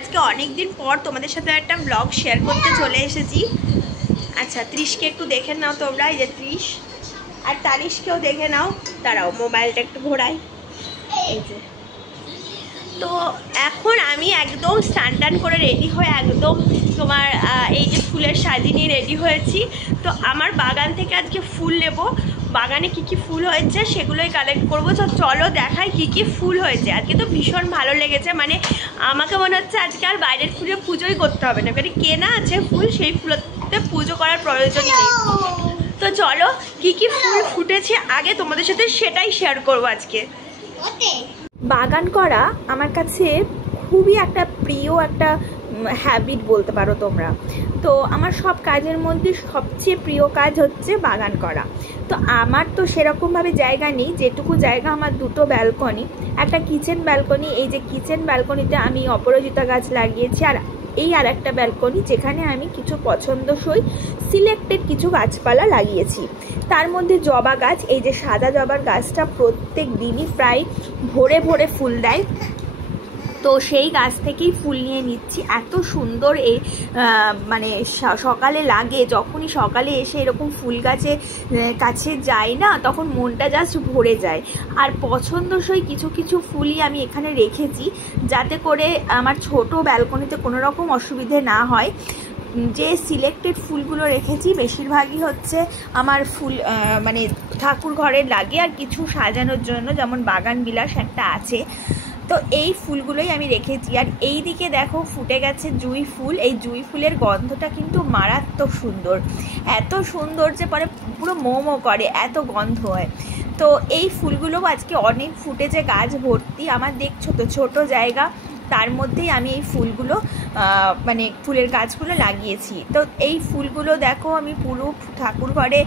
আজকে অনেক দিন পর তোমাদের সাথে একটা ব্লগ শেয়ার করতে চলে এসেছি। আচ্ছা, ত্রিশকে একটু দেখে নাও তোমরা, এই যে ত্রিশ, আর তানিশকেও দেখে নাও। দাঁড়াও, মোবাইলটা একটু ঘোরাই। এই যে, তো এখন আমি একদম স্নান টান করে রেডি হয়ে একদম তোমার এই যে ফুলের সাজি নিয়ে রেডি হয়েছি। তো আমার বাগান থেকে আজকে ফুল নেব, বাগানে কি কি ফুল হয়েছে সেগুলোই কালেক্ট করবো। তো চলো দেখাই কি কি ফুল হয়েছে। আজকে তো ভীষণ ভালো লেগেছে, মানে আমাকে মনে হচ্ছে আজকে আর বাইরের ফুলে পুজোই করতে হবে না, মানে কেনা আছে ফুল, সেই ফুলতে পুজো করার প্রয়োজনই নেই। তো চলো কি কি ফুল ফুটেছে আগে তোমাদের সাথে সেটাই শেয়ার করবো আজকে। বাগান করা আমার কাছে খুবই একটা প্রিয় একটা হ্যাবিট বলতে পারো তোমরা। তো আমার সব কাজের মধ্যে সবচেয়ে প্রিয় কাজ হচ্ছে বাগান করা। তো আমার তো সেরকমভাবে জায়গা নেই, যেটুকু জায়গা আমার দুটো ব্যালকনি, একটা কিচেন ব্যালকনি। এই যে কিচেন ব্যালকনিতে আমি অপরাজিতা গাছ লাগিয়েছি, আর এই আর একটা ব্যালকনি যেখানে আমি কিছু পছন্দসই সিলেক্টেড কিছু গাছপালা লাগিয়েছি। তার মধ্যে জবা গাছ, এই যে সাদা জবার গাছটা প্রত্যেক দিনই প্রায় ভোরে ভোরে ফুল দেয়, তো সেই গাছ থেকেই ফুল নিয়ে নিচ্ছি। এত সুন্দর এই মানে সকালে লাগে, যখনই সকালে এসে এরকম ফুল গাছে কাছে যাই না, তখন মনটা জাস্ট ভরে যায়। আর পছন্দসই কিছু কিছু ফুলই আমি এখানে রেখেছি, যাতে করে আমার ছোট ব্যালকনিতে কোনো রকম অসুবিধে না হয়। যে সিলেক্টেড ফুলগুলো রেখেছি বেশিরভাগই হচ্ছে আমার ফুল মানে ঠাকুর ঘরে লাগে, আর কিছু সাজানোর জন্য, যেমন বাগান বিলাস একটা আছে। তো এই ফুলগুলোই আমি রেখেছি। আর এই দিকে দেখো ফুটে গেছে জুঁই ফুল। এই জুঁই ফুলের গন্ধটা কিন্তু মারাত্মক সুন্দর, এত সুন্দর যে পরে পুরো মোমো করে, এত গন্ধ হয়। তো এই ফুলগুলো আজকে অনেক ফুটেছে, গাছ ভর্তি। আমার দেখছো তো ছোট জায়গা, তার মধ্যেই আমি এই ফুলগুলো মানে ফুলের গাছগুলো লাগিয়েছি। তো এই ফুলগুলো দেখো আমি পুরো ঠাকুর ঘরে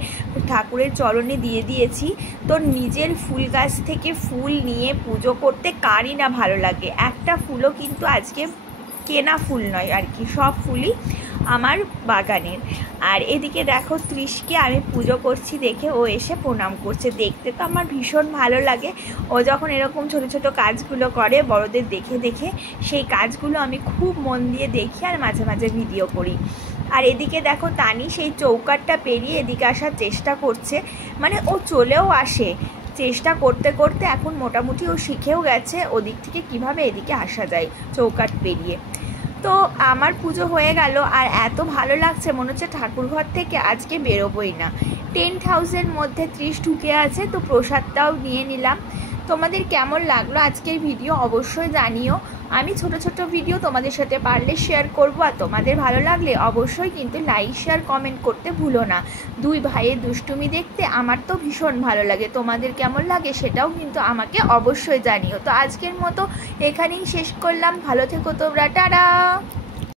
ঠাকুরের চরণে দিয়ে দিয়েছি। তো নিজের ফুল গাছ থেকে ফুল নিয়ে পুজো করতে কারই না ভালো লাগে। একটা ফুলও কিন্তু আজকে কেনা ফুল নয় আর কি, সব ফুলই আমার বাগানের। আর এদিকে দেখো ত্রিশকে আমি পুজো করছি দেখে ও এসে প্রণাম করছে, দেখতে তো আমার ভীষণ ভালো লাগে। ও যখন এরকম ছোট ছোট কাজগুলো করে বড়দের দেখে দেখে, সেই কাজগুলো আমি খুব মন দিয়ে দেখি আর মাঝে মাঝে ভিডিও করি। আর এদিকে দেখো তানি সেই চৌকাঠটা পেরিয়ে এদিকে আসার চেষ্টা করছে, মানে ও চলেও আসে, চেষ্টা করতে করতে এখন মোটামুটি ও শিখেও গেছে ওদিক থেকে কিভাবে এদিকে আসা যায় চৌকাঠ পেরিয়ে। তো আমার পুজো হয়ে গেল, আর এত ভালো লাগছে মনে হচ্ছে ঠাকুরঘর থেকে আজকে বেরোবোই না। টেন্ট হাউসের মধ্যে ত্রিশ ঢুকে আছে, তো প্রসাদটাও নিয়ে নিলাম। তোমাদের কেমন লাগলো আজকের ভিডিও অবশ্যই জানিও। আমি ছোট ছোট ভিডিও তোমাদের সাথে পারলে শেয়ার করব, আর তোমাদের ভালো লাগলে অবশ্যই কিন্তু লাইক শেয়ার কমেন্ট করতে ভুলো না। দুই ভাইয়ের দুষ্টুমি দেখতে আমার তো ভীষণ ভালো লাগে, তোমাদের কেমন লাগে সেটাও কিন্তু আমাকে অবশ্যই জানিও। তো আজকের মতো এখানেই শেষ করলাম, ভালো থেকো তোমরা, টাটা।